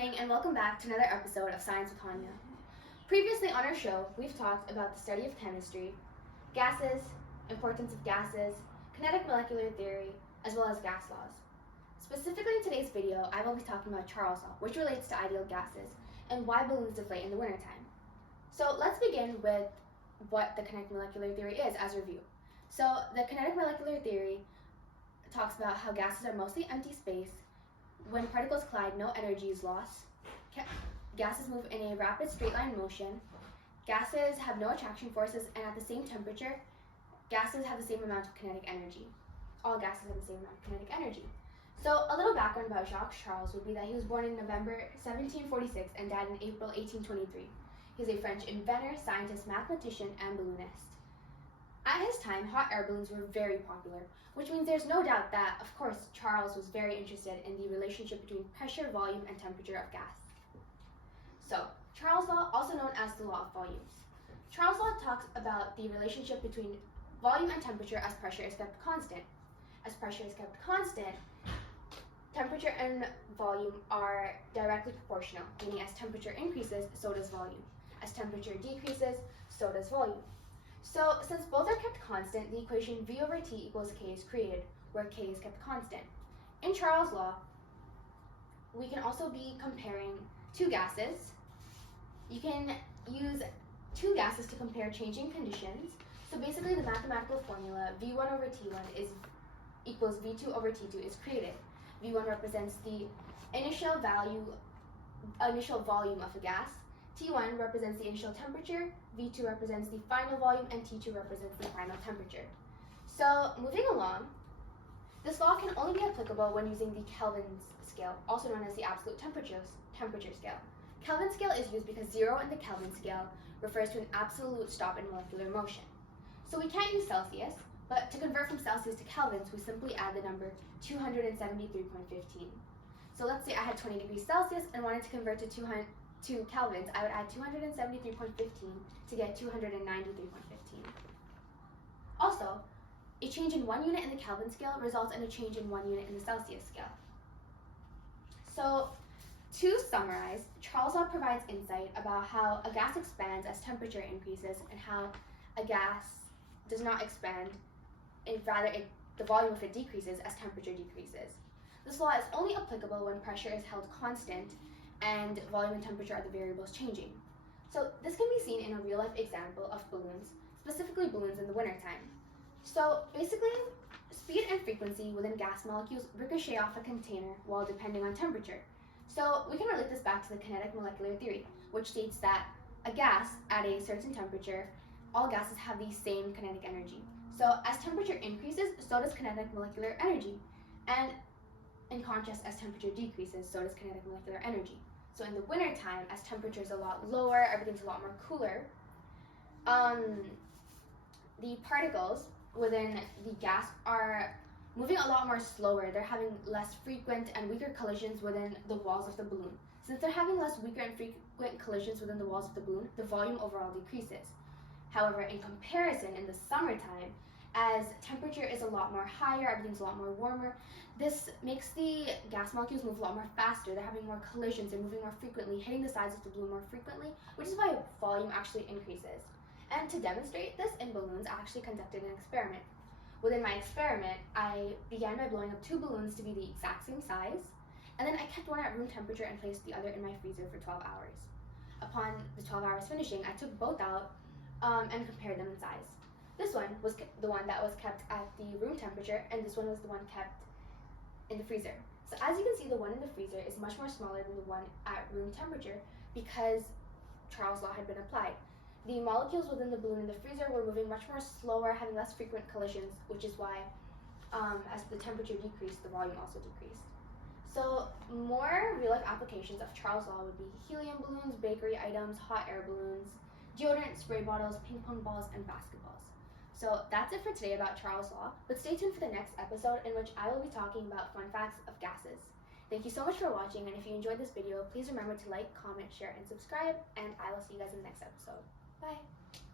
evening and welcome back to another episode of Science with Hanya. Previously on our show, we've talked about the study of chemistry, gases, importance of gases, kinetic molecular theory, as well as gas laws. Specifically in today's video, I will be talking about Charles' law, which relates to ideal gases, and why balloons deflate in the wintertime. So let's begin with what the kinetic molecular theory is as a review. So the kinetic molecular theory talks about how gases are mostly empty space. When particles collide, no energy is lost. Gases move in a rapid straight line motion. Gases have no attraction forces, and at the same temperature, gases have the same amount of kinetic energy. All gases have the same amount of kinetic energy. So a little background about Jacques Charles would be that he was born in November 1746 and died in April 1823. He's a French inventor, scientist, mathematician, and balloonist. At his time, hot air balloons were very popular, which means there's no doubt that, of course, Charles was very interested in the relationship between pressure, volume, and temperature of gas. So, Charles' law, also known as the law of volumes. Charles' law talks about the relationship between volume and temperature as pressure is kept constant. As pressure is kept constant, temperature and volume are directly proportional, meaning as temperature increases, so does volume. As temperature decreases, so does volume. So, since both are kept constant, the equation V over T equals K is created, where K is kept constant. In Charles' law, we can also be comparing two gases. You can use two gases to compare changing conditions. So basically, the mathematical formula V1 over T1 equals V2 over T2 is created. V1 represents the initial volume of a gas. T1 represents the initial temperature, V2 represents the final volume, and T2 represents the final temperature. So, moving along, this law can only be applicable when using the Kelvin scale, also known as the absolute temperature scale. Kelvin scale is used because 0 in the Kelvin scale refers to an absolute stop in molecular motion. So we can't use Celsius, but to convert from Celsius to Kelvins, we simply add the number 273.15. So let's say I had 20 degrees Celsius and wanted to convert to Kelvins, I would add 273.15 to get 293.15. Also, a change in 1 unit in the Kelvin scale results in a change in 1 unit in the Celsius scale. So, to summarize, Charles' law provides insight about how a gas expands as temperature increases and how a gas does not expand, the volume of it decreases as temperature decreases. This law is only applicable when pressure is held constant and volume and temperature are the variables changing. So this can be seen in a real-life example of balloons, specifically balloons in the wintertime. So basically, speed and frequency within gas molecules ricochet off a container while depending on temperature. So we can relate this back to the kinetic molecular theory, which states that a gas at a certain temperature, all gases have the same kinetic energy. So as temperature increases, so does kinetic molecular energy. And in contrast, as temperature decreases, so does kinetic molecular energy. So in the wintertime, as temperature is a lot lower, everything's a lot more cooler, the particles within the gas are moving a lot more slower. They're having less frequent and weaker collisions within the walls of the balloon. Since they're having less weaker and frequent collisions within the walls of the balloon, the volume overall decreases. However, in comparison, in the summertime, as temperature is a lot more higher, everything's a lot more warmer, this makes the gas molecules move a lot more faster. They're having more collisions, they're moving more frequently, hitting the sides of the balloon more frequently, which is why volume actually increases. And to demonstrate this in balloons, I actually conducted an experiment. Within my experiment, I began by blowing up two balloons to be the exact same size, and then I kept one at room temperature and placed the other in my freezer for 12 hours. Upon the 12 hours finishing, I took both out and compared them in size. This one was the one that was kept at the room temperature, and this one was the one kept in the freezer. So as you can see, the one in the freezer is much more smaller than the one at room temperature because Charles' law had been applied. The molecules within the balloon in the freezer were moving much more slower, having less frequent collisions, which is why as the temperature decreased, the volume also decreased. So more real-life applications of Charles' law would be helium balloons, bakery items, hot air balloons, deodorant, spray bottles, ping pong balls, and basketballs. So that's it for today about Charles' law, but stay tuned for the next episode in which I will be talking about fun facts of gases. Thank you so much for watching, and if you enjoyed this video, please remember to like, comment, share, and subscribe, and I will see you guys in the next episode. Bye!